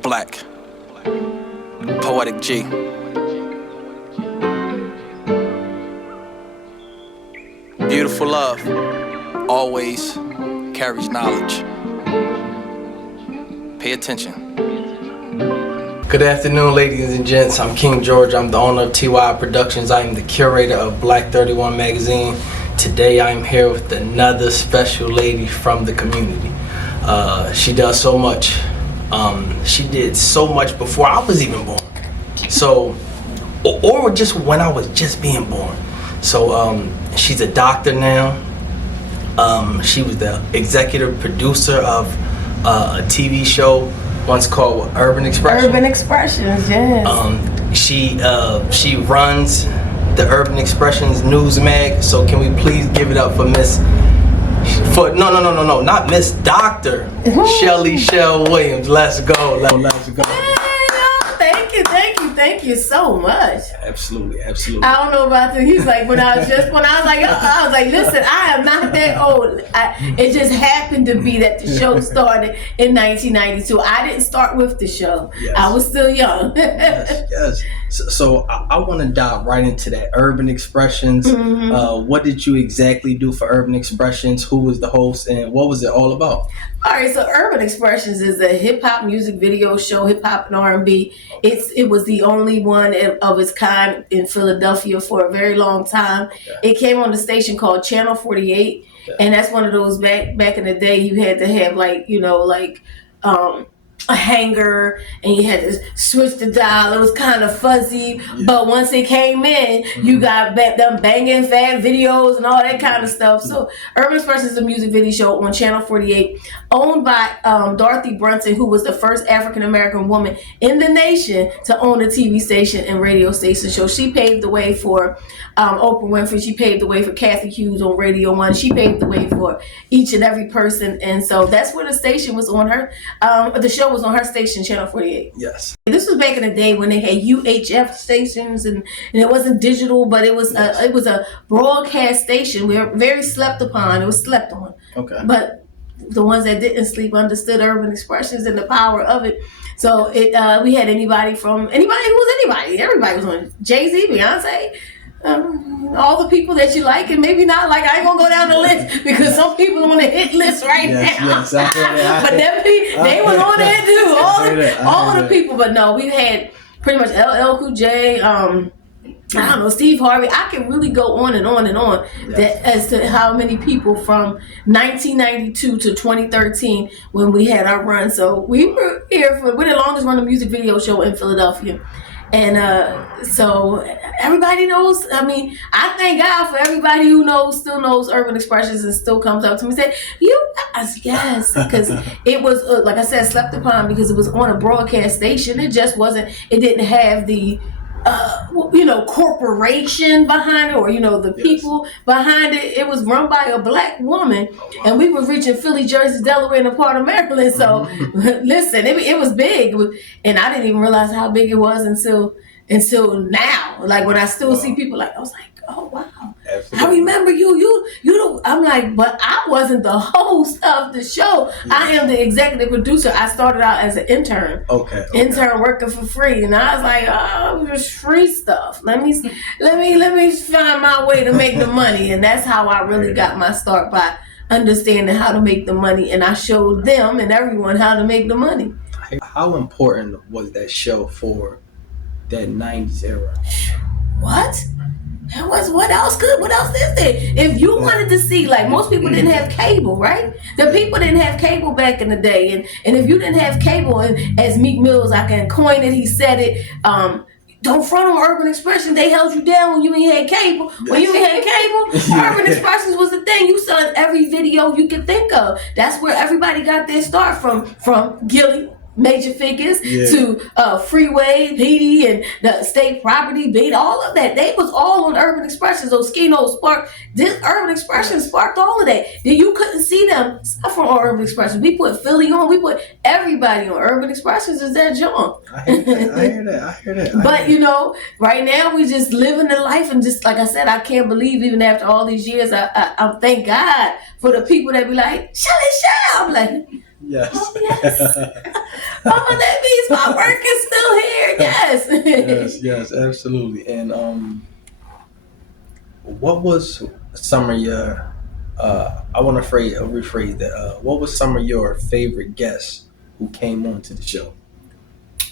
Black, Poetic G. Beautiful love always carries knowledge. Pay attention. Good afternoon, ladies and gents. I'm King George. I'm the owner of T.Y.I Productions. I am the curator of Black 31 magazine. Today I'm here with another special lady from the community. She does so much. She did so much before I was even born. So, or just when I was just being born. So she's a doctor now. She was the executive producer of a TV show once called Urban Expressions. Urban Expressions, yes. She runs the Urban Expressions news mag. So can we please give it up for not Miss Dr. Shelly Williams. Let's go. Let's go. Thank you so much. Absolutely. I don't know about this. He's like, I was like, listen, I am not that old. It just happened to be that the show started in 1992. I didn't start with the show. Yes. I was still young. yes. So I want to dive right into that. Urban Expressions. Mm-hmm. What did you exactly do for Urban Expressions? Who was the host, and what was it all about? All right, so Urban Expressions is a hip hop music video show, hip hop and R&B. It was the only one of its kind in Philadelphia for a very long time. Okay. It came on the station called Channel 48, okay. And that's one of those back in the day you had to have a hanger, and you had to switch the dial. It was kind of fuzzy, but once it came in, you got them banging fat videos and all that kind of stuff. So Urban Expressions is a music video show on Channel 48, owned by Dorothy Brunson, who was the first African-American woman in the nation to own a TV station and radio station. So she paved the way for Oprah Winfrey. She paved the way for Kathy Hughes on Radio 1. She paved the way for each and every person. And so that's where the station was on her. The show was on her station, Channel 48. Yes. This was back in the day when they had UHF stations, and it wasn't digital, but it was a broadcast station. We were very slept upon. It was slept on. Okay. But the ones that didn't sleep understood Urban Expressions and the power of it. So we had anybody who was anybody. Everybody was on. Jay-Z, Beyonce. All the people that you like and maybe not like. I ain't gonna go down the list because some people on the hit list now. Yes, but they was on there too. All the people. But no, we had pretty much LL Cool J. I don't know, Steve Harvey. I can really go on and on and on as to how many people from 1992 to 2013 when we had our run. So we were here we're the longest running music video show in Philadelphia. And so everybody knows. I mean, I thank God for everybody who still knows Urban Expressions and still comes up to me and says, "You guys, yes," because it was like I said, slept upon because it was on a broadcast station. It just wasn't. It didn't have the corporation behind it, or the people behind it. It was run by a black woman, and we were reaching Philly, Jersey, Delaware, and a part of Maryland. So, listen, it was big, and I didn't even realize how big it was until now. Like when I still see people, I was like, oh wow. Absolutely. I remember you. I'm like, but I wasn't the host of the show. Yeah. I am the executive producer. I started out as an intern. Okay. Intern working for free, and I was like, oh, it was free stuff. Let me find my way to make the money, and that's how I really got my start, by understanding how to make the money, and I showed them and everyone how to make the money. How important was that show for that 90s era? What? What else is there? If you wanted to see, like, most people didn't have cable, right? The people didn't have cable back in the day, and if you didn't have cable, and as Meek Mills, I can coin it, he said it, don't front on Urban Expressions. They held you down when you ain't had cable. When you ain't had cable, Urban Expressions was the thing. You saw every video you could think of. That's where everybody got their start from Gilly. major figures to Freeway, PD, and the State Property Beat, all of that. They was all on Urban Expressions. Those Skino sparked, this Urban Expression sparked all of that. Then you couldn't see them suffer on Urban Expressions. We put Philly on, we put everybody on. Urban Expressions is their job. I hear that. But you know, right now we just living the life, and just like I said, I can't believe even after all these years, I thank God for the people that be like, Shelly, I'm like, yes. oh yes. Mama, that means my work is still here. Yes. yes, absolutely. And what was some of your I want to rephrase that. What was some of your favorite guests who came on to the show?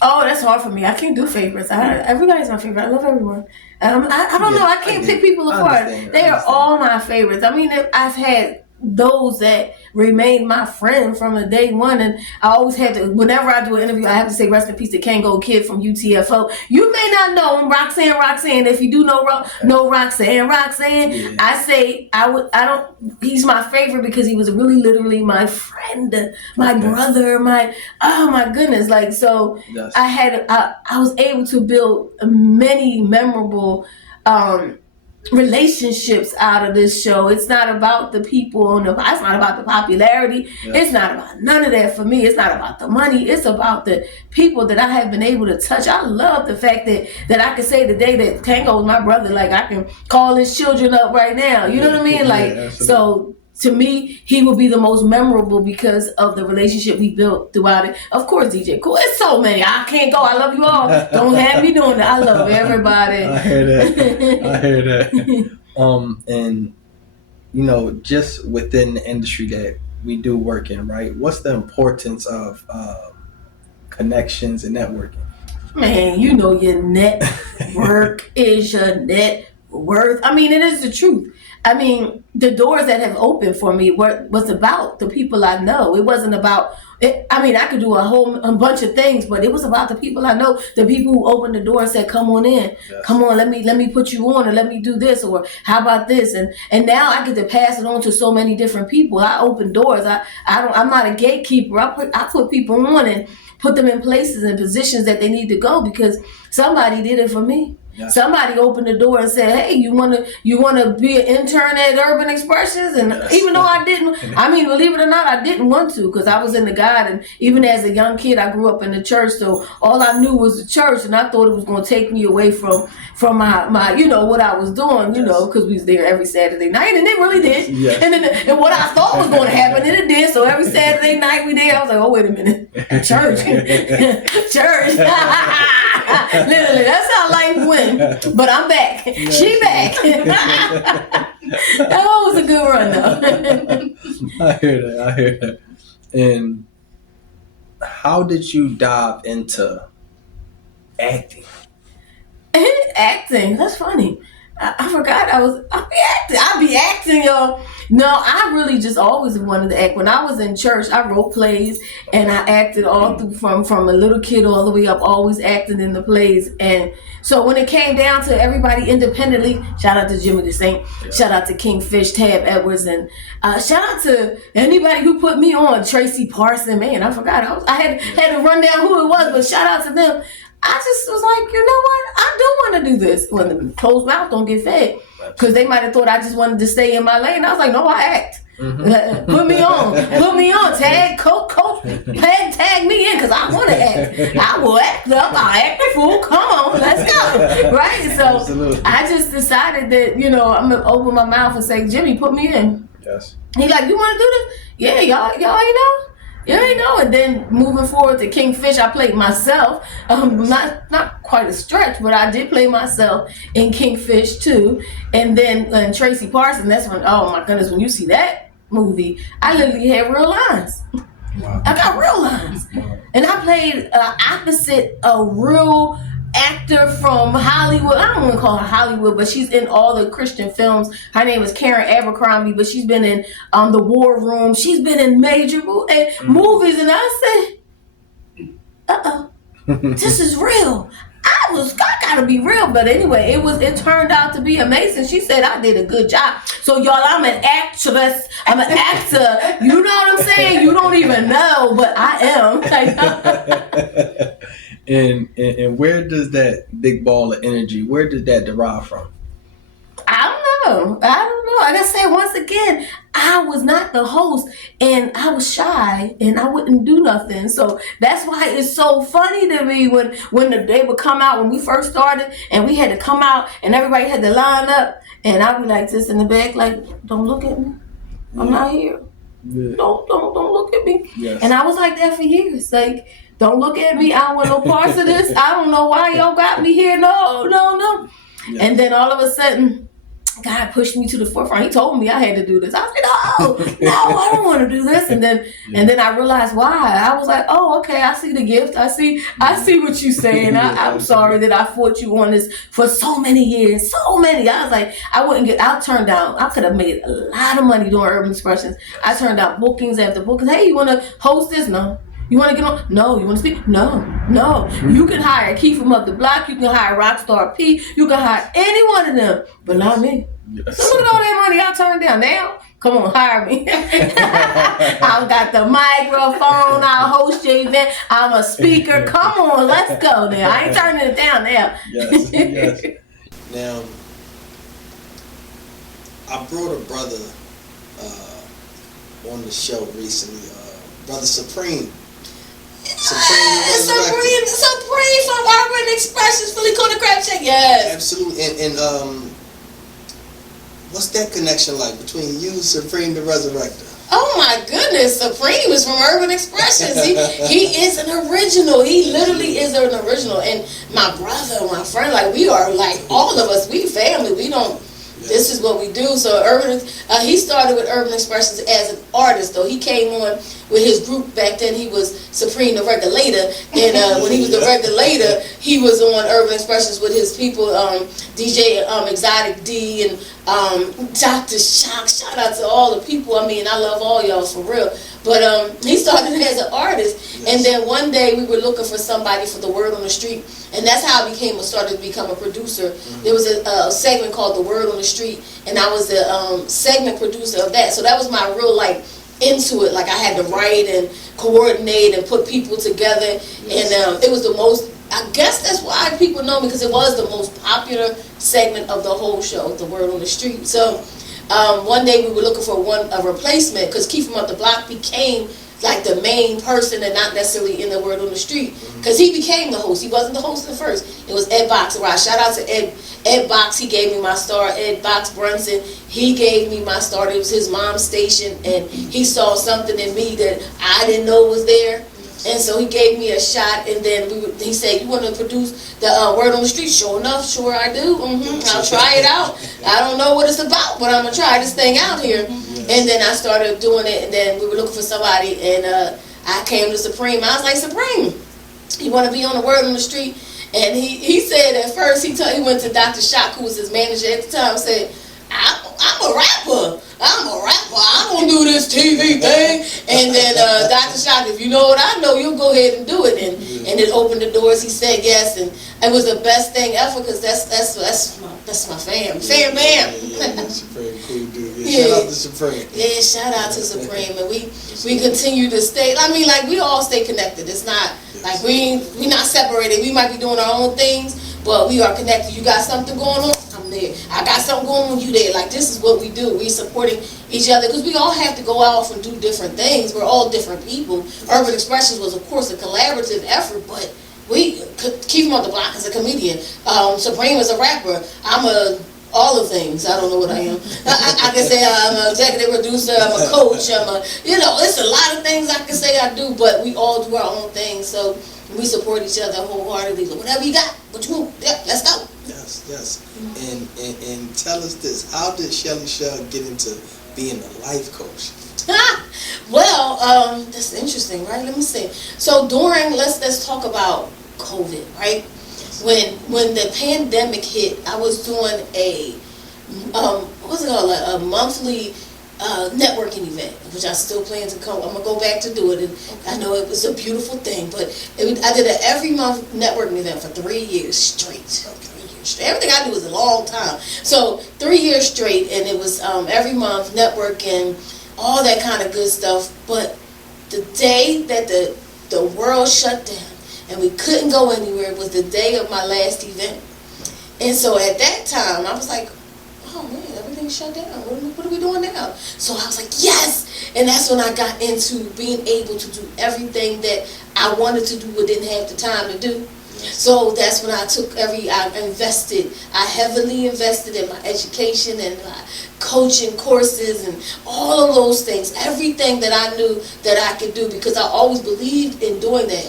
Oh, that's hard for me. I can't do favorites. Everybody's my favorite. I love everyone. I don't know. I can't pick people apart. They are all my favorites. I mean, I've had those that remain my friend from the day one, and I always have to, whenever I do an interview, I have to say rest in peace to Kango Kid from UTFO. You may not know him, Roxanne. If you do know Roxanne, I say he's my favorite because he was really literally my friend, my brother, oh my goodness. Like, so yes. I was able to build many memorable relationships out of this show. It's not about the people it's not about the popularity. Yes. It's not about none of that for me. It's not about the money. It's about the people that I have been able to touch. I love the fact that I can say the day that Tango is my brother, like I can call his children up right now. You know what I mean? Like, so to me, he will be the most memorable because of the relationship we built throughout it. Of course, DJ Cool. It's so many. I can't go. I love you all. Don't have me doing that. I love everybody. I hear that. And you know, just within the industry that we do work in, right? What's the importance of connections and networking? Man, you know your network is your net worth. I mean, it is the truth. I mean, the doors that have opened for me was about the people I know. It wasn't about, I mean, I could do a bunch of things, but it was about the people I know, the people who opened the door and said, come on in, yes. Come on, let me put you on, or let me do this, or how about this? And now I get to pass it on to so many different people. I open doors. I'm not a gatekeeper. I put people on and put them in places and positions that they need to go because somebody did it for me. Yeah. Somebody opened the door and said, hey, you wanna be an intern at Urban Expressions? And yes. Even though I didn't, I mean, believe it or not, I didn't want to because I was into God. And even as a young kid, I grew up in the church. So all I knew was the church. And I thought it was going to take me away from my you know, what I was doing, you know, because we was there every Saturday night. And it really did. Yes. And what I thought was going to happen, and it did. So every Saturday night we there, I was like, oh, wait a minute. Church. Church. Literally, that's how life went. But I'm back. Yes. She back. That was a good run, though. I hear that. And how did you dive into acting? Acting? That's funny. I forgot I'd be acting, y'all. No, I really just always wanted to act. When I was in church, I wrote plays and I acted all through from a little kid all the way up, always acting in the plays. And so when it came down to everybody independently, shout out to Jimmy the Saint, shout out to Kingfish, Tab Edwards, and shout out to anybody who put me on, Tracy Parson. Man, I forgot. I had to run down who it was, but shout out to them. I just was like, you know what? I do want to do this. When the closed mouth don't get fed. Because they might have thought I just wanted to stay in my lane. I was like, no, I act. Mm-hmm. Put me on. Tag, coach, tag me in because I want to act. I will act up. I'll act the fool. Come on, let's go. Right? So absolutely. I just decided that, you know, I'm going to open my mouth and say, Jimmy, put me in. Yes. He like, you want to do this? Yeah, y'all, you know? Yeah, I know. And then moving forward to Kingfish, I played myself. Not quite a stretch, but I did play myself in Kingfish too. And then Tracy Parson, that's when, oh my goodness, when you see that movie, I literally had real lines. Wow. I got real lines. Wow. And I played opposite a real actor from Hollywood. I don't want to call her Hollywood, but she's in all the Christian films. Her name is Karen Abercrombie, but she's been in The War Room. She's been in major movies, and I said, this is real. I gotta be real, but anyway, it turned out to be amazing. She said I did a good job. So y'all, I'm an actress. I'm an actor. You know what I'm saying? saying you don't even know, but I am. And where does that big ball of energy, where did that derive from? I don't know. Like I said, once again, I was not the host and I was shy and I wouldn't do nothing. So that's why it's so funny to me when they would come out when we first started and we had to come out and everybody had to line up and I'd be like this in the back, like, don't look at me. I'm not here. Yeah. Don't look at me. Yes. And I was like that for years. Like, don't look at me. I don't want no parts of this. I don't know why y'all got me here. No. Yes. And then all of a sudden, God pushed me to the forefront. He told me I had to do this. I was like, no, I don't want to do this. And then I realized why. I was like, oh, okay, I see the gift. I see what you're saying. I'm sorry that I fought you on this for so many years. So many. I was like, I turned down. I could have made a lot of money doing Urban Expressions. I turned down bookings after bookings. Hey, you want to host this? No. You want to get on? No. You want to speak? No. You can hire Keith from up the block. You can hire Rockstar P. You can hire any one of them, but not me. Yes. So look at all that money I turned down. Now, come on, hire me. I've got the microphone. I'll host your event. I'm a speaker. Come on, let's go now. I ain't turning it down now. Yes. Now, I brought a brother on the show recently, Brother Supreme. Supreme from Urban Expressions, Philly Corner Crab Shack. Yes, absolutely. And what's that connection like between you, Supreme, the Resurrector? Oh my goodness, Supreme is from Urban Expressions. He is an original. He literally is an original. And my brother, my friend, like we are like all of us. We family. We don't. This is what we do. So he started with Urban Expressions as an artist, though. He came on with his group back then. He was Supreme the Regulator, and when he was the Regulator, he was on Urban Expressions with his people, DJ Exotic D and Dr. Shock. Shout out to all the people. I mean, I love all y'all for real. But he started as an artist, and then one day we were looking for somebody for the Word on the Street, and that's how I started to become a producer. There was a segment called The Word on the Street, and I was the segment producer of that. So that was my real into it. Like I had to write and coordinate and put people together, and it was the most. I guess that's why people know me, because it was the most popular segment of the whole show, The Word on the Street. So. One day we were looking for a replacement because Keith from Up the Block became like the main person and not necessarily in the Word on the Street, because he became the host. He wasn't the host at first. It was Ed Box. Right? Shout out to Ed Box. He gave me my start. Ed Box Brunson. He gave me my start. It was his mom's station, and he saw something in me that I didn't know was there. And so he gave me a shot, and then he said, you want to produce the Word on the Street? Sure enough, sure I do. I'll try it out. I don't know what it's about, but I'm going to try this thing out here. And then I started doing it, and then we were looking for somebody, and I came to Supreme. I was like, Supreme, you want to be on the Word on the Street? And he said at first, he went to Dr. Shock, who was his manager at the time, said, I'm a rapper. I don't do this TV thing. And then Dr. Shock, if you know what I know, you'll go ahead and do it. And it opened the doors. He said yes, and it was the best thing ever, because that's my fam. Fam, man. Supreme, cool dude. Shout out to Supreme. Yeah, shout out to Supreme, and we continue to stay. I mean, like we all stay connected. It's not like we not separated. We might be doing our own things, but we are connected. You got something going on? I'm there. I got something going on, you there. Like, this is what we do. We supporting each other, because we all have to go out and do different things. We're all different people. Urban Expressions was, of course, a collaborative effort, but we keep him on the block as a comedian. Supreme is a rapper. I'm all of things. I don't know what I am. I can say I'm an executive producer. I'm a coach. It's a lot of things I can say I do, but we all do our own things. So we support each other wholeheartedly. So whatever you got, what you want, yeah, let's go. Yes. And tell us this: how did Shelly get into being a life coach? Well, that's interesting, right? Let me see. So let's talk about COVID, right? When the pandemic hit, I was doing a a monthly networking event, which I still plan to come. I'm gonna go back to do it, and I know it was a beautiful thing. But I did an every month networking event for 3 years straight. Everything I do is a long time. So 3 years straight, and it was every month networking, all that kind of good stuff. But the day that the world shut down and we couldn't go anywhere was the day of my last event. And so at that time, I was like, oh man, everything's shut down. What are we doing now? So I was like, yes! And that's when I got into being able to do everything that I wanted to do but didn't have the time to do. So that's when I heavily invested in my education and my coaching courses and all of those things, everything that I knew that I could do, because I always believed in doing that.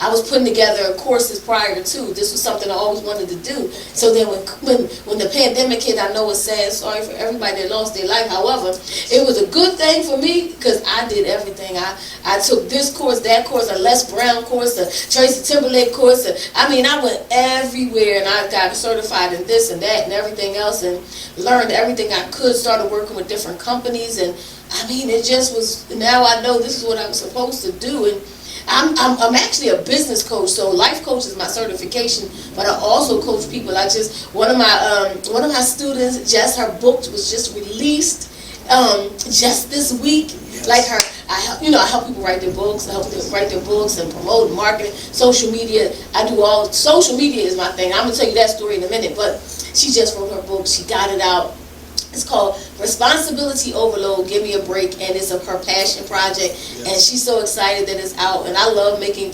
I was putting together courses prior to. This was something I always wanted to do. So then when the pandemic hit, I know it's sad, sorry for everybody that lost their life. However, it was a good thing for me because I did everything. I took this course, that course, a Les Brown course, a Tracy Timberlake course. I went everywhere, and I got certified in this and that and everything else, and learned everything I could. Started working with different companies, and it just was. Now I know this is what I was supposed to do, and I'm actually a business coach, so life coach is my certification, but I also coach people. One of my students, Jess, her book was just released just this week. Like I help people write their books. I help them write their books and promote and marketing, social media. Social media is my thing. I'm gonna tell you that story in a minute, but she just wrote her book. She got it out. It's called Responsibility Overload, Give Me a Break, and it's her passion project. Yes. And she's so excited that it's out. And I love making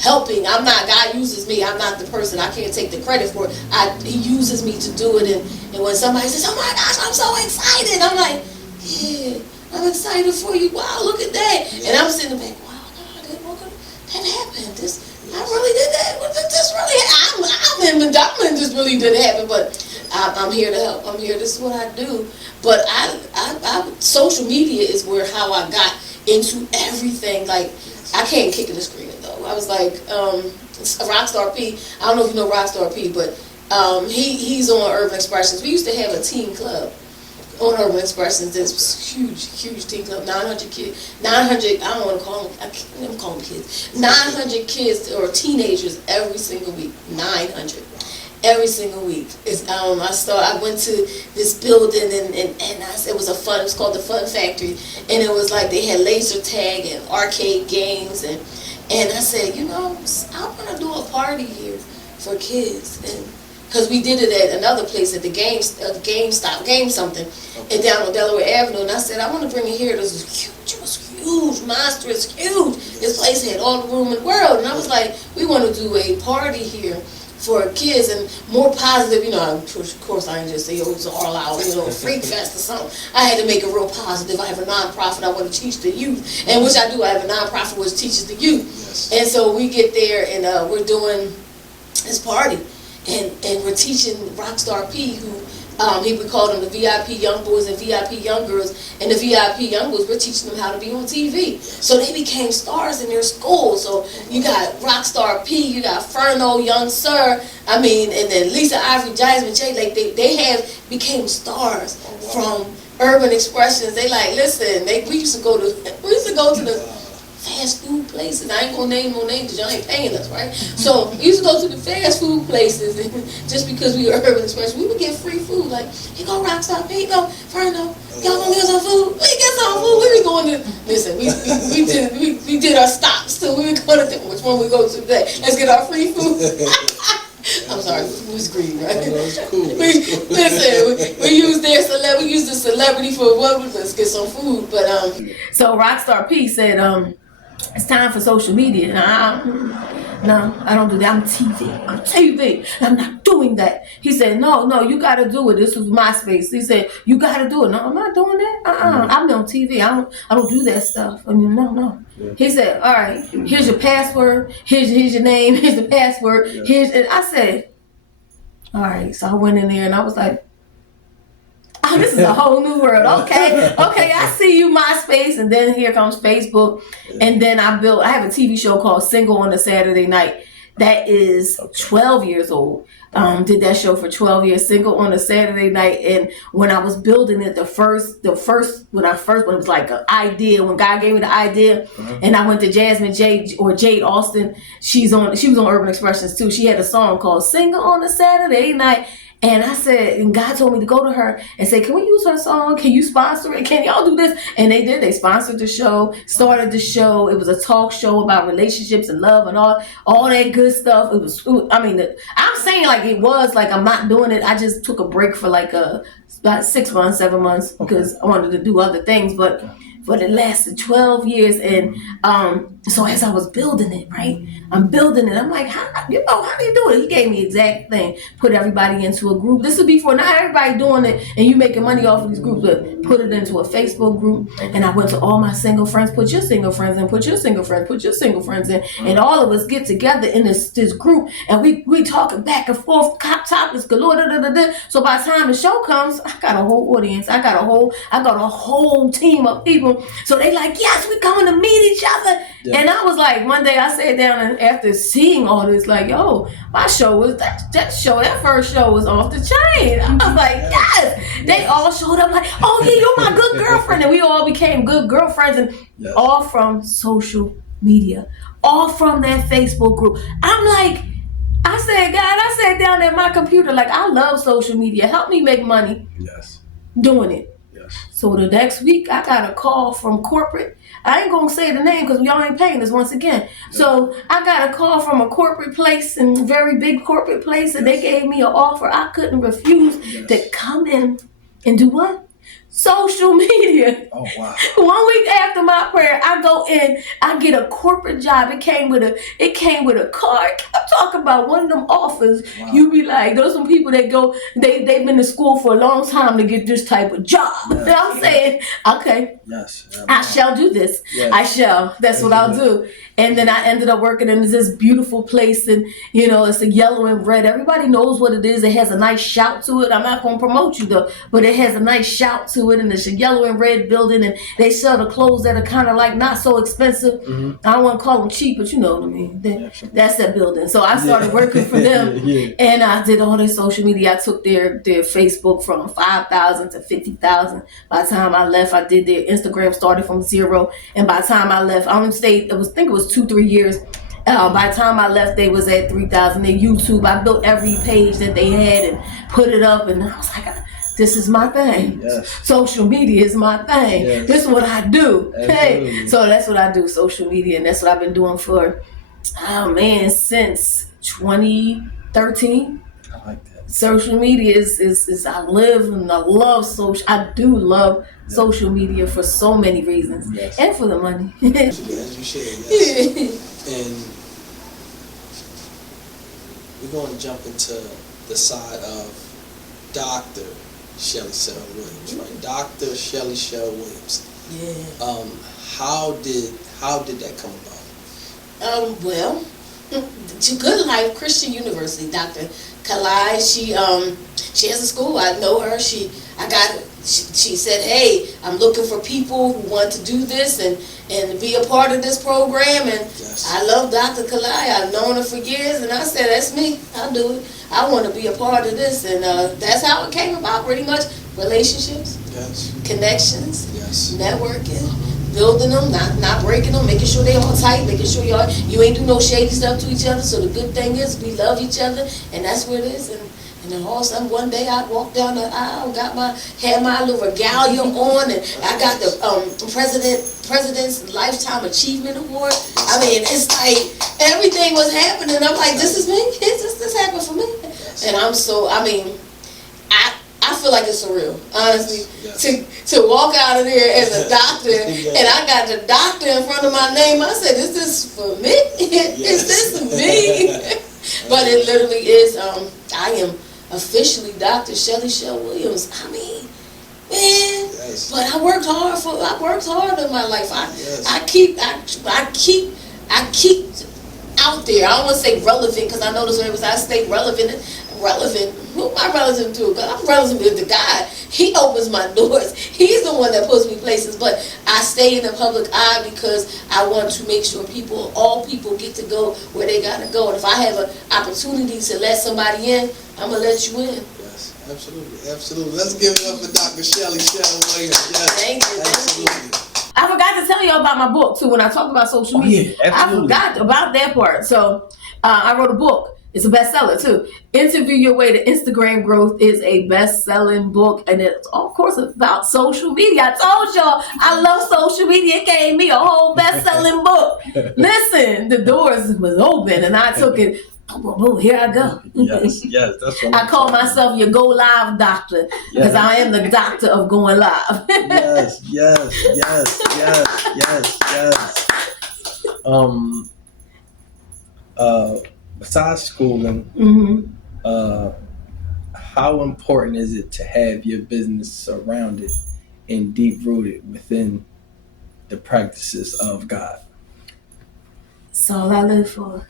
helping. God uses me. I'm not the person. I can't take the credit for it. He uses me to do it. And when somebody says, oh my gosh, I'm so excited, I'm like, yeah, I'm excited for you. Wow, look at that. Yeah. And I'm sitting back, wow, God, that happened. I really did that. This really happened. I'm this really did happen, but I'm here to help. I'm here. This is what I do. But social media is how I got into everything. Like, I can't kick it and scream it though. I was like, Rockstar P. I don't know if you know Rockstar P, but he's on Urban Expressions. We used to have a teen club on Urban Expressions. This was huge teen club. 900 kids. 900. I don't want to call them. I can't call them kids. 900 kids or teenagers every single week. 900. Every single week. I went to this building and it was called the Fun Factory, and it was like they had laser tag and arcade games, and I said, I want to do a party here for kids, and because we did it at another place at the game something, and down on Delaware Avenue, and I said I want to bring it here. It was huge, monstrous, huge. This place had all the room in the world, and I was like, we want to do a party here for kids and more positive, of course I didn't just say, it was all out, Freak Fest or something. I had to make it real positive. I have a nonprofit I want to teach the youth, and which I do. I have a nonprofit which teaches the youth. Yes. And so we get there and we're doing this party, and we're teaching Rockstar P, who we called them the VIP young boys and VIP young girls, and the VIP young boys, we're teaching them how to be on TV. So they became stars in their school. So you got Rockstar P, you got Furno, Young Sir, and then Lisa Ivory, Jasmine J, like they became stars from Urban Expressions. They listen, we used to go to the fast food places. I ain't gonna name no names because y'all ain't paying us, right? So we used to go to the fast food places, and just because we were Urban Express, we would get free food. Like, here go Rockstar, here go Furno, y'all gonna get some food? We get some food. We was going to listen. We did our stops too. We were going to which one we go to today. Let's get our free food. I'm sorry, we was greedy, right? No, it's cool. We used we used the celebrity for let's get some food. But so Rockstar P said it's time for social media. No, I don't do that. I'm TV. I'm not doing that. He said, no, you got to do it. This was MySpace. He said, you got to do it. No, I'm not doing that. I'm on TV. I don't do that stuff. No. Yeah. He said, all right, here's your password. Here's your name. Here's the password. Yeah. And I said, all right. So I went in there and I was like, oh, this is a whole new world. Okay, I see you, MySpace, and then here comes Facebook, and then I have a TV show called Single on a Saturday Night that is 12 years old. Did that show for 12 years, Single on a Saturday Night, and when I was building it, when it was like an idea, when God gave me the idea, and I went to Jasmine J or Jade Austin, she was on Urban Expressions too. She had a song called Single on a Saturday Night. And I said, and God told me to go to her and say, can we use her song? Can you sponsor it? Can y'all do this? And they did. They sponsored the show, started the show. It was a talk show about relationships and love and all that good stuff. It was, I mean, I'm saying like it was like I'm not doing it. I just took a break for like about 6 months, 7 months because I wanted to do other things. But it lasted 12 years. And so as I was building it, right, I'm building it. I'm like, how do you do it? He gave me the exact thing. Put everybody into a group. This would be for not everybody doing it and you making money off of these groups, but put it into a Facebook group. And I went to all my single friends, put your single friends in, put your single friends, put your single friends in. And all of us get together in this group and we talking back and forth, topics galore. So by the time the show comes, I got a whole audience. I got a whole team of people. So they like, yes, we coming to meet each other. Yeah. And I was like, one day I sat down and after seeing all this, like, yo, my show was that first show was off the chain. I was like, yes. They all showed up like, oh yeah, you're my good girlfriend. And we all became good girlfriends and all from social media, all from that Facebook group. I'm like, I said, God, I sat down at my computer, like, I love social media. Help me make money doing it. So the next week, I got a call from corporate. I ain't going to say the name because y'all ain't paying us once again. So I got a call from a corporate place, and very big corporate place, and they gave me an offer I couldn't refuse to come in and do what? Social media. Oh, wow. 1 week after my prayer, I go in, I get a corporate job. It came with a card. I'm talking about one of them offers. Wow. You be like, those some people that go, they've been to school for a long time to get this type of job. Yes. I'm saying, okay, I shall do this. Yes. I shall. That's what I'll do. And then I ended up working in this beautiful place, and you know, it's a yellow and red. Everybody knows what it is. It has a nice shout to it. I'm not going to promote you though, but it has a nice shout to it, and it's a yellow and red building, and they sell the clothes that are kind of like not so expensive. Mm-hmm. I don't want to call them cheap, but you know what I mean. That's that building. So I started working for them, and I did all their social media. I took their Facebook from 5,000 to 50,000. By the time I left, I did their Instagram, started from 0, and by the time I left, I only stayed. I think it was 2-3 years. By the time I left, they was at 3,000. Their YouTube, I built every page that they had and put it up, and I was like, this is my thing. Yes. Social media is my thing. Yes. This is what I do. Hey, so that's what I do, social media, and that's what I've been doing for, since 2013. I like that. Social media is I live and I love social. I do love social media for so many reasons, and for the money. As you said, yes. And we're going to jump into the side of Dr. Shelly Shell Williams, right? Dr. Shelly Shell Williams. Yeah. How did that come about? Well, Good Life Christian University, Dr. T.Y.I, she has a school. I know her. She said, hey, I'm looking for people who want to do this and be a part of this program. And I love Dr. T.Y. I've known her for years, and I said, that's me. I'll do it. I want to be a part of this. And that's how it came about, pretty much. Relationships, connections, networking, building them, not breaking them, making sure they all tight, making sure you ain't do no shady stuff to each other. So the good thing is we love each other, and that's what it is. And then all of a sudden one day I walked down the aisle, had my little regalia on, and I got the President's Lifetime Achievement Award. I mean, it's like everything was happening. I'm like, this is me. This happened for me. And I feel like it's surreal, honestly, to walk out of there as a doctor, and I got the doctor in front of my name. I said, is this for me? Is this me? But it literally is. I am officially Dr. Shelly Shell Williams. I mean, man, but I worked hard in my life. I keep out there. I don't want to say relevant, because I know this was I stay relevant. Who am I relevant to? I'm relevant to God. He opens my doors. He's the one that puts me places. But I stay in the public eye because I want to make sure all people get to go where they got to go. And if I have an opportunity to let somebody in, I'm going to let you in. Yes, absolutely. Let's give it up for Dr. Shelly Shell Williams. Yes, thank you. Absolutely. I forgot to tell you about my book too when I talked about social media. Yeah, I forgot about that part. So I wrote a book It's a bestseller too. Interview Your Way to Instagram Growth is a best-selling book, and it's of course about social media. I told y'all I love social media. It gave me a whole best-selling book. Listen, the doors was open, and I took it. Boom, boom, boom, here I go. Yes, that's what I call myself your go live doctor because I am the doctor of going live. yes. Besides schooling, how important is it to have your business surrounded and deep rooted within the practices of God? That's all I live for.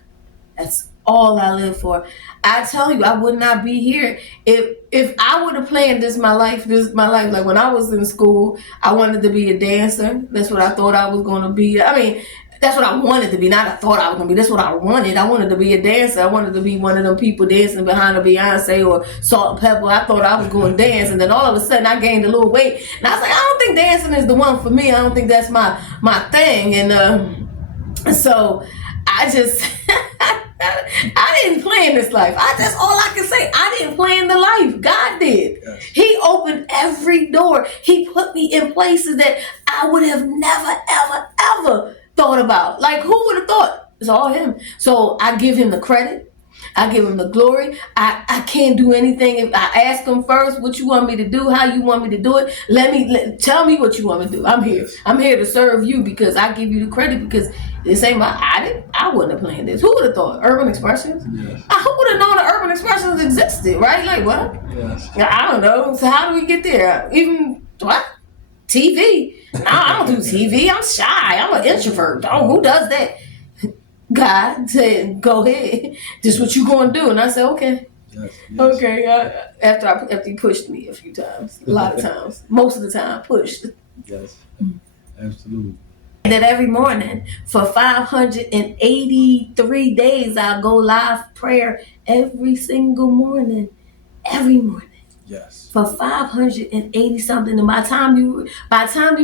That's all I live for. I tell you, I would not be here if I would have planned this my life. Like when I was in school, I wanted to be a dancer. That's what I thought I was going to be. I mean, that's what I wanted to be. Not I thought I was going to be. That's what I wanted. I wanted to be a dancer. I wanted to be one of them people dancing behind a Beyonce or Salt and Pepper. I thought I was going to dance, and then all of a sudden I gained a little weight, and I was like, I don't think dancing is the one for me. I don't think that's my thing, and so I just. I didn't plan this life. That's all I can say. I didn't plan the life. God did. Yes. He opened every door. He put me in places that I would have never, ever, ever thought about. Like, who would have thought? It's all him. So I give him the credit. I give him the glory. I can't do anything if I ask him first what you want me to do, how you want me to do it. Tell me what you want me to do. I'm here. I'm here to serve you because I give you the credit because this ain't I wouldn't have planned this. Who would have thought? Urban Expressions? Yes. Who would have known that Urban Expressions existed, right? Like what? Yes. I don't know. So how do we get there? Even what? TV. No, I don't do TV. I'm shy. I'm an introvert. Oh, who does that? God said, "Go ahead. This is what you gonna do." And I said, "Okay, yes. Okay." After he pushed me a few times, a lot of times, most of the time, pushed. Yes, absolutely. And then every morning for 583 days, I'll go live prayer every single morning, every morning. Yes. For 580 something. And by the time you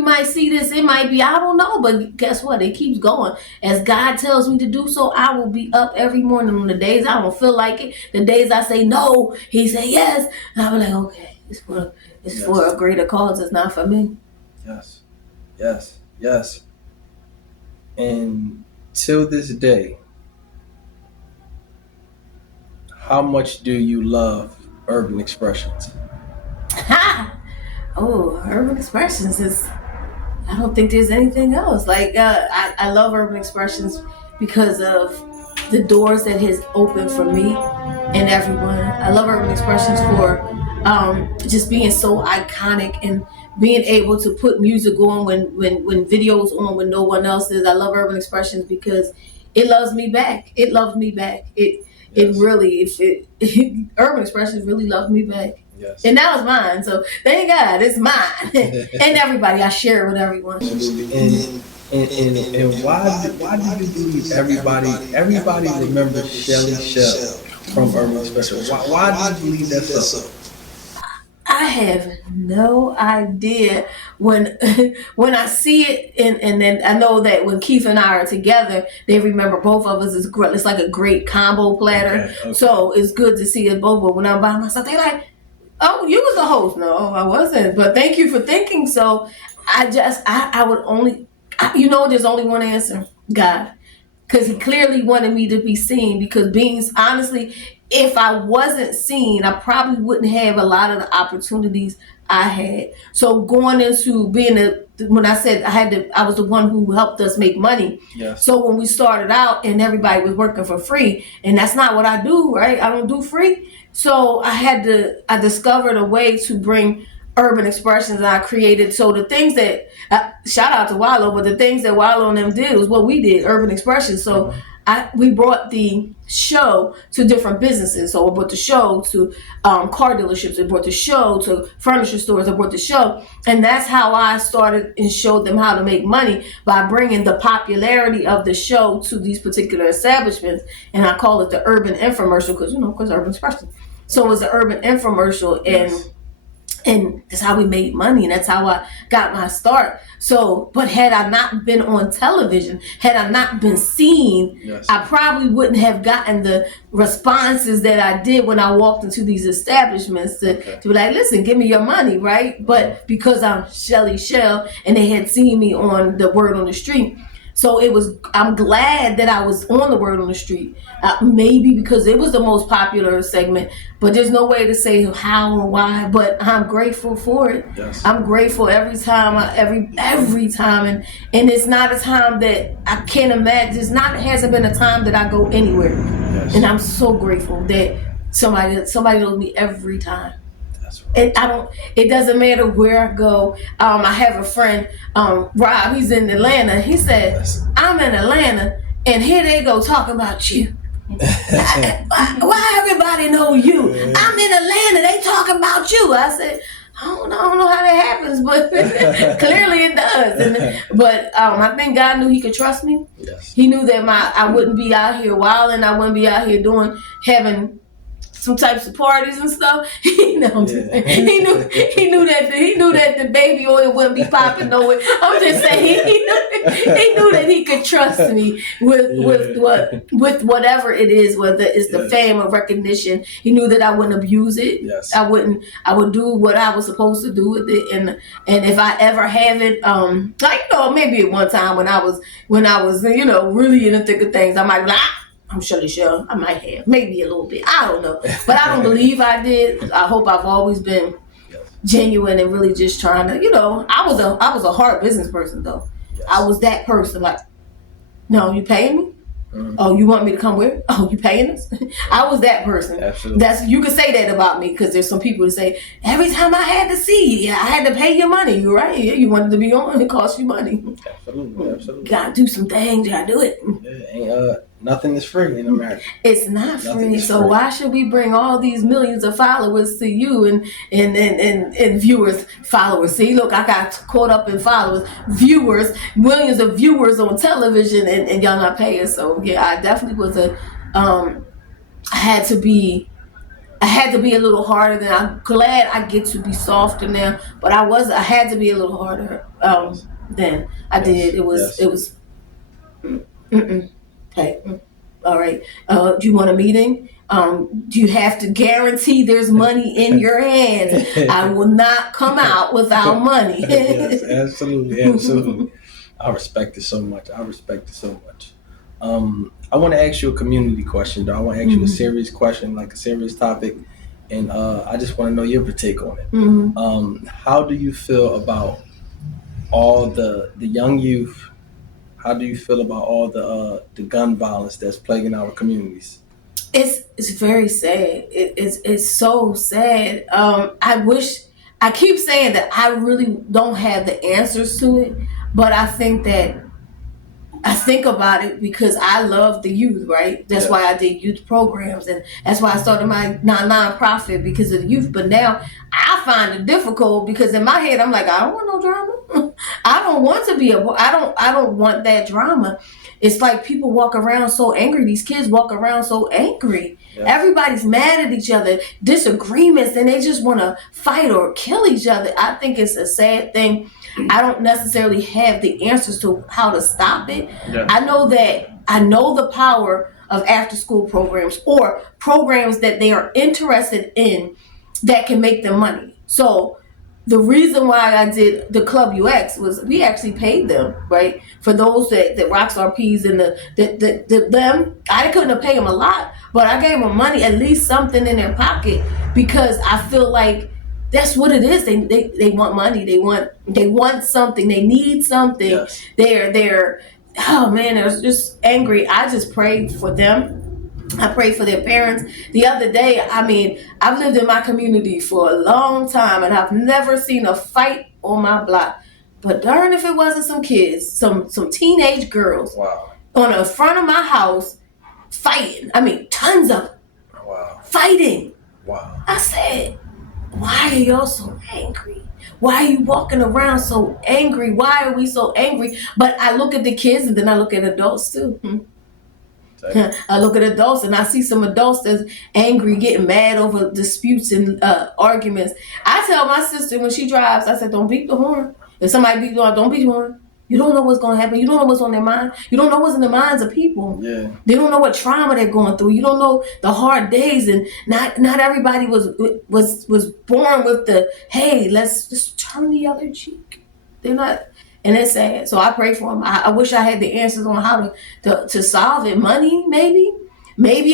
might see this, it might be, I don't know, but guess what? It keeps going. As God tells me to do so, I will be up every morning on the days I don't feel like it. The days I say no, he say yes. And I'll be like, okay, it's for a greater cause. It's not for me. Yes. And till this day, how much do you love Urban Expressions? Oh, Urban Expressions is, I don't think there's anything else. Like, I love Urban Expressions because of the doors that has opened for me and everyone. I love Urban Expressions for just being so iconic and being able to put music on when videos on when no one else is. I love Urban Expressions because it loves me back. It loves me back. Urban Expressions really loved me back. Yes. And now it's mine. So thank God it's mine. And everybody, I share it with everyone. And why do you believe everybody remembers Shelly from Urban Expressions? Why do you believe that's so? I have no idea. When I see it, and then I know that when Keith and I are together, they remember both of us. It's like a great combo platter. Okay. So it's good to see us both. But when I'm by myself, they're like, "Oh, you was the host." No, I wasn't. But thank you for thinking so. I would only, there's only one answer: God. Because he clearly wanted me to be seen. Because honestly, if I wasn't seen, I probably wouldn't have a lot of the opportunities I had. So going into being when I said I was the one who helped us make money. Yes. So when we started out and everybody was working for free, and that's not what I do, right? I don't do free. So I discovered a way to bring Urban Expressions, and I created, so the things that, shout out to Wallow, but the things that Wallow and them did was what we did, Urban Expressions. So we brought the show to different businesses. So I brought the show to car dealerships. I brought the show to furniture stores. I brought the show. And that's how I started and showed them how to make money, by bringing the popularity of the show to these particular establishments. And I call it the Urban Infomercial because Urban Expression. So it was the Urban Infomercial. And And that's how we made money, and that's how I got my start. So, but had I not been on television, had I not been seen, Yes. I probably wouldn't have gotten the responses that I did when I walked into these establishments to be like, listen, give me your money, right? But because I'm Shelly Shell, and they had seen me on the Word on the Street, so I'm glad that I was on the Word on the Street. Maybe because it was the most popular segment, but there's no way to say how or why. But I'm grateful for it. Yes. I'm grateful every time, every time, and it's not a time that I can't imagine. It hasn't been a time that I go anywhere, Yes. and I'm so grateful that somebody knows me every time. That's right. And it doesn't matter where I go. I have a friend, Rob, he's in Atlanta. He said, Yes. I'm in Atlanta, and here they go talking about you. Why everybody know you? I'm in Atlanta, they talking about you. I said, I don't know how that happens, but clearly it does. But I think God knew He could trust me. Yes. He knew that I wouldn't be out here wilding. I wouldn't be out here having some types of parties and stuff. He knew that the baby oil wouldn't be popping nowhere. I'm just saying he knew that he could trust me with whatever it is, whether it's the fame or recognition. He knew that I wouldn't abuse it. Yes. I would do what I was supposed to do with it, and if I ever have it, maybe at one time when I was really in the thick of things, I might be like, I'm Shelly Shell. I might have, maybe a little bit. I don't know, but I don't believe I did. I hope I've always been genuine and really just trying to. I was a hard business person though. Yes. I was that person. Like, no, you paying me? Mm-hmm. Oh, you want me to come where? Oh, you paying us? I was that person. Absolutely. You could say that about me because there's some people who say every time I had to see you, I had to pay your money. You're right. Yeah, you wanted to be on. It cost you money. Absolutely. You gotta do some things. You gotta do it. Yeah, nothing is free in America. It's not free. So why should we bring all these millions of followers to you and viewers, followers? See, look, I got caught up in followers, viewers, millions of viewers on television, and y'all not paying. So yeah, I definitely was I had to be a little harder. Than I'm glad I get to be softer now, but I had to be a little harder than I did. It was. Okay. All right. Do you want a meeting? Do you have to guarantee there's money in your hands? I will not come out without money. Yes, absolutely. I respect it so much. I want to ask you a community question, though. I want to ask you a serious question, like a serious topic, and I just want to know your take on it. Mm-hmm. How do you feel about all the young youth? How do you feel about all the gun violence that's plaguing our communities? It's very sad. It's so sad. I keep saying that I really don't have the answers to it, but I think about it because I love the youth, right? That's why I did youth programs, and that's why I started my non-profit because of the youth. But now I find it difficult because in my head I'm like, I don't want no drama. I don't want to be I don't want that drama. It's like people walk around so angry. These kids walk around so angry. Yeah. Everybody's mad at each other, disagreements, and they just want to fight or kill each other. I think it's a sad thing. I don't necessarily have the answers to how to stop it. Yeah. I know the power of after school programs or programs that they are interested in that can make them money. So the reason why I did the Club UX was we actually paid them, right? For those that Rockstar P's and them, I couldn't have paid them a lot, but I gave them money, at least something in their pocket, because I feel like that's what it is. They want money. They want something. They need something. Yes. They're oh man, they're just angry. I just prayed for them. I prayed for their parents. The other day, I've lived in my community for a long time, and I've never seen a fight on my block. But darn if it wasn't some kids, some teenage girls on the front of my house fighting. Tons of them. Wow. Fighting. Wow. I said, why are y'all so angry? Why are you walking around so angry? Why are we so angry? But I look at the kids and then I look at adults too. I look at adults and I see some adults that's angry, getting mad over disputes and arguments. I tell my sister when she drives, I said, don't beat the horn. If somebody beat the horn, don't beat the horn. You don't know what's going to happen. You don't know what's on their mind. You don't know what's in the minds of people. Yeah. They don't know what trauma they're going through. You don't know the hard days, and not everybody was born with the, hey, let's just turn the other cheek. They're not, and it's sad. So I pray for them. I wish I had the answers on how to solve it. Money, maybe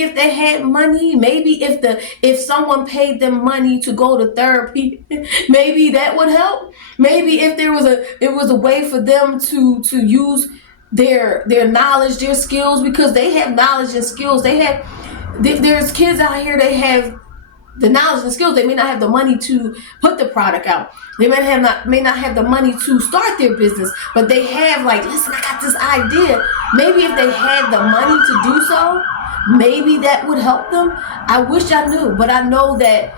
if they had money, maybe if someone paid them money to go to therapy, maybe that would help. Maybe if there was a way for them to use their knowledge, their skills, because they have knowledge and skills. There's kids out here, they have the knowledge and skills. They may not have the money to put the product out. They may not have the money to start their business, but they have, like, listen, I got this idea. Maybe if they had the money to do so, maybe that would help them. I wish I knew, but I know that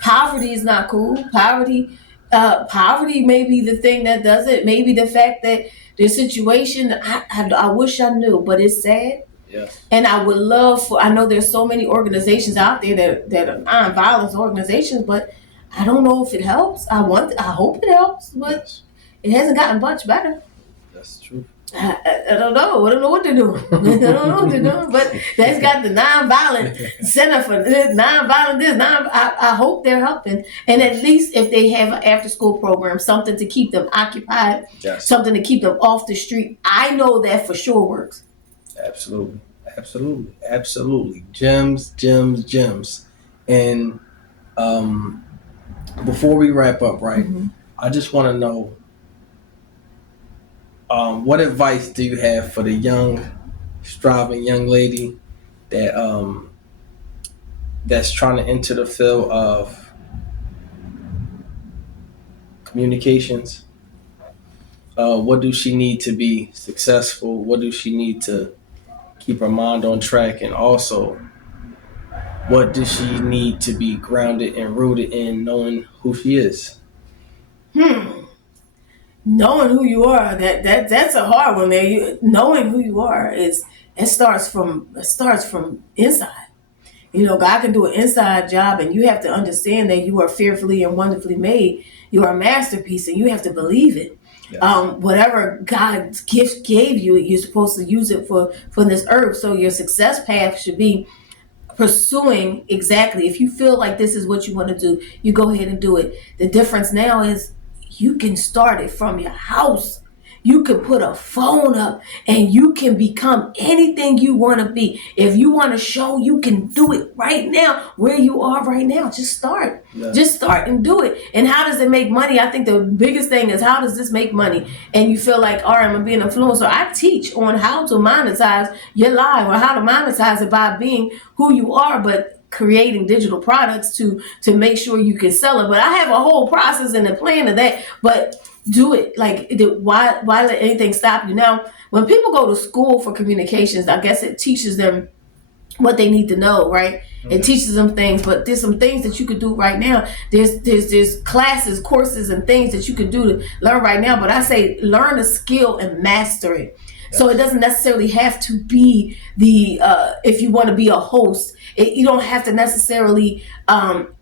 poverty is not cool. Poverty may be the thing that does it. Maybe the fact that their situation, I wish I knew, but it's sad. Yeah. And I would love I know there's so many organizations out there that are non-violence organizations, but I don't know if it helps. I hope it helps, but it hasn't gotten much better. That's true. I don't know. I don't know what they're doing. I don't know what they're doing, but that's got the non-violent center for this, non-violent this. I hope they're helping. And at least if they have an after-school program, something to keep them occupied, something to keep them off the street, I know that for sure works. Absolutely. Gems. And before we wrap up, right, I just want to know, what advice do you have for the young, striving young lady that that's trying to enter the field of communications? What do she need to be successful? What do she need to keep her mind on track? And also, what does she need to be grounded and rooted in knowing who she is? Knowing who you are, that's a hard one there. Knowing who you are it starts from inside. You know, God can do an inside job, and you have to understand that you are fearfully and wonderfully made. You are a masterpiece, and you have to believe it. Yes. Whatever God's gift gave you, you're supposed to use it for this earth. So your success path should be pursuing exactly. If you feel like this is what you want to do, you go ahead and do it. The difference now is you can start it from your house. You can put a phone up and you can become anything you want to be. If you want to show, you can do it right now where you are right now. Just start. Yeah. Just start and do it. And how does it make money? I think the biggest thing is, how does this make money? And you feel like, all right, I'm going to be an influencer. I teach on how to monetize your life, or how to monetize it by being who you are, but creating digital products to make sure you can sell it. But I have a whole process and a plan of that. But do it. Like, why let anything stop you? Now, when people go to school for communications, I guess it teaches them what they need to know, right? Mm-hmm. It teaches them things, but there's some things that you could do right now. There's classes, courses, and things that you could do to learn right now. But I say learn a skill and master it. Yes. So it doesn't necessarily have to be if you want to be a host, you don't have to necessarily,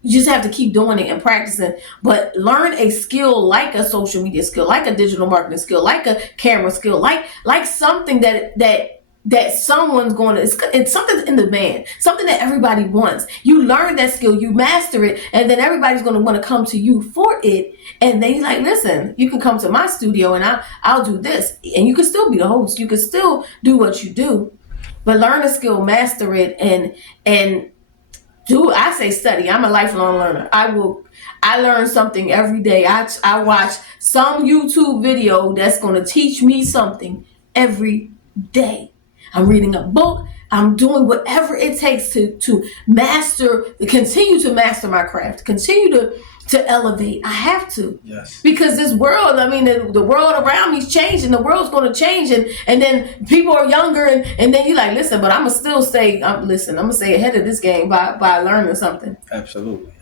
you just have to keep doing it and practicing. But learn a skill like a social media skill, like a digital marketing skill, like a camera skill, like something that someone's going to, it's something in demand, something that everybody wants. You learn that skill, you master it, and then everybody's going to want to come to you for it. And then you're like, listen, you can come to my studio and I'll do this. And you can still be the host. You can still do what you do. But learn a skill, master it, and do. I say study. I'm a lifelong learner. I learn something every day. I watch some YouTube video that's going to teach me something every day. I'm reading a book. I'm doing whatever it takes to continue to master my craft, continue to elevate. I have to. Yes. Because this world, I mean, the world around me is changing. The world's going to change. And then people are younger. And then you're like, listen, but I'm going to still stay, I'm going to stay ahead of this game by learning something. Absolutely.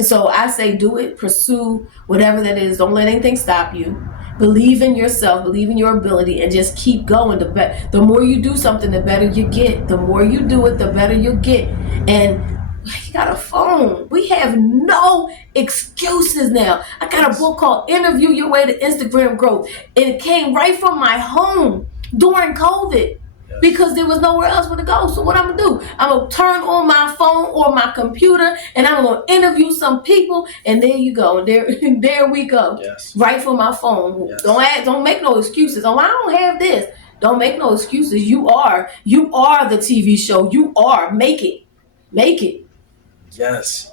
So I say do it. Pursue whatever that is. Don't let anything stop you. Believe in yourself, believe in your ability, and just keep going. The more you do something, the better you get. The more you do it, the better you get. And you got a phone. We have no excuses now. I got a book called Interview Your Way to Instagram Growth. And it came right from my home during COVID. Because there was nowhere else for to go. So what I'm gonna do? I'm gonna turn on my phone or my computer, and I'm gonna interview some people. And there you go. There we go. Yes. Right from my phone. Yes. Don't make no excuses. Oh, I don't have this. Don't make no excuses. You are the TV show. You are. Make it. Yes.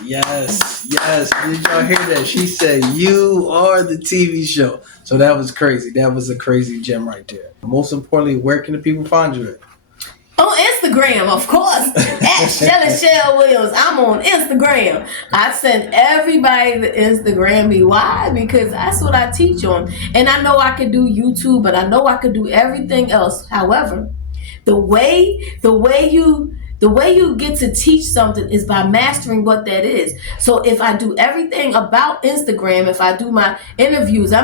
Did y'all hear that? She said, "You are the TV show." So that was crazy. That was a crazy gem right there. Most importantly, where can the people find you at? On Instagram, of course, at Shelly Shell Williams. I'm on Instagram. I send everybody to Instagram me. Why? Because that's what I teach on. And I know I could do YouTube, but I know I could do everything else. However, the way you get to teach something is by mastering what that is. So if I do everything about Instagram, if I do my interviews, I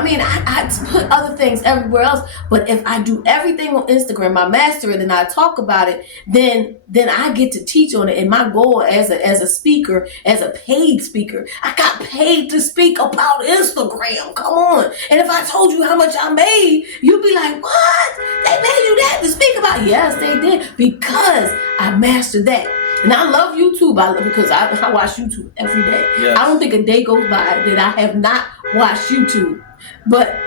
put other things everywhere else, but if I do everything on Instagram, I master it and I talk about it, then I get to teach on it. And my goal as a speaker, as a paid speaker, I got paid to speak about Instagram. Come on. And if I told you how much I made, you'd be like, what? They paid you that to speak about? Yes, they did, because I mastered that. And I love YouTube because I watch YouTube every day. Yes. I don't think a day goes by that I have not watched YouTube. But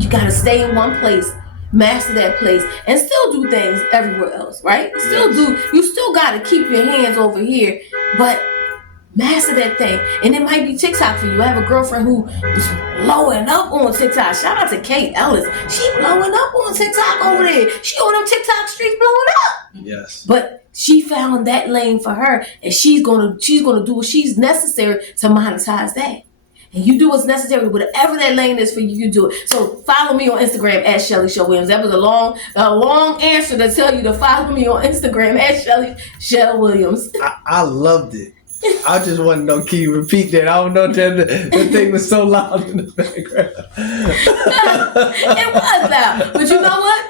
you got to stay in one place, master that place, and still do things everywhere else, right? You still got to keep your hands over here, but master that thing. And it might be TikTok for you. I have a girlfriend who was blowing up on TikTok. Shout out to Kate Ellis. She blowing up on TikTok over there. She on them TikTok streets blowing up. Yes. But she found that lane for her, and she's gonna do what she's necessary to monetize that. And you do what's necessary, whatever that lane is for you, you do it. So follow me on Instagram at Shelly Shell Williams. That was a long answer to tell you to follow me on Instagram at Shelly Shell Williams. I loved it. I just want to know, can you repeat that? I don't know that the thing was so loud in the background. It was loud. But you know what?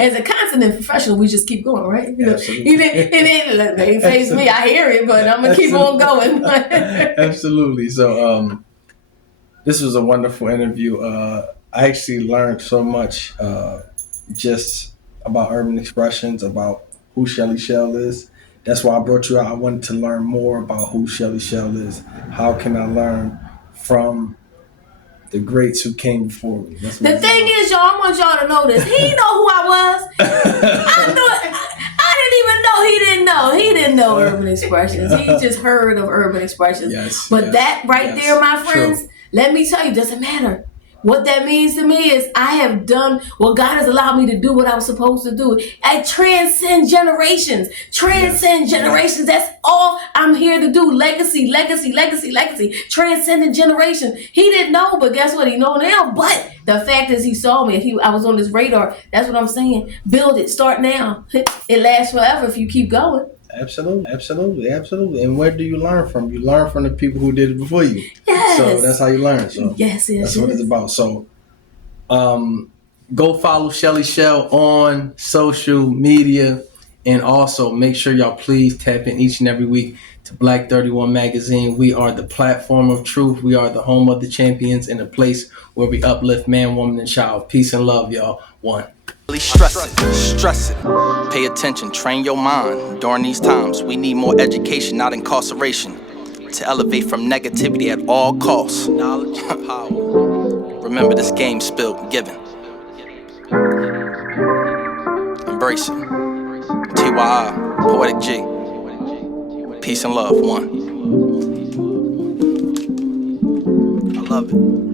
As a consummate professional, we just keep going, right? Absolutely. They face me, I hear it, but I'm going to keep on going. Absolutely. So this was a wonderful interview. I actually learned so much just about urban expressions, about who Shelly Shell is. That's why I brought you out. I wanted to learn more about who Shelly Shell is. How can I learn from the greats who came before me? The thing is, y'all, I want y'all to know this. He didn't know who I was. I didn't even know he didn't know. He didn't know urban expressions. He just heard of urban expressions. Yes, but that right there, my friends, let me tell you, doesn't matter. What that means to me is I have done what God has allowed me to do, what I was supposed to do. I transcend generations. Generations. That's all I'm here to do. Legacy. Transcending generations. He didn't know, but guess what? He know now. But the fact is he saw me. I was on his radar. That's what I'm saying. Build it. Start now. It lasts forever if you keep going. Absolutely. And where do you learn from? You learn from the people who did it before you. Yes. So that's how you learn. So yes, that's what it's about. So go follow Shelly Shell on social media, and also make sure y'all please tap in each and every week to Black 31 Magazine. We are the platform of truth. We are the home of the champions, and a place where we uplift man, woman, and child. Peace and love, y'all. One. Stress it. Pay attention, train your mind. During these times, we need more education, not incarceration, to elevate from negativity at all costs. Knowledge and power. Remember, this game's spilled, given. Embrace it. T.Y.I, Poetic G. Peace and love, one. I love it.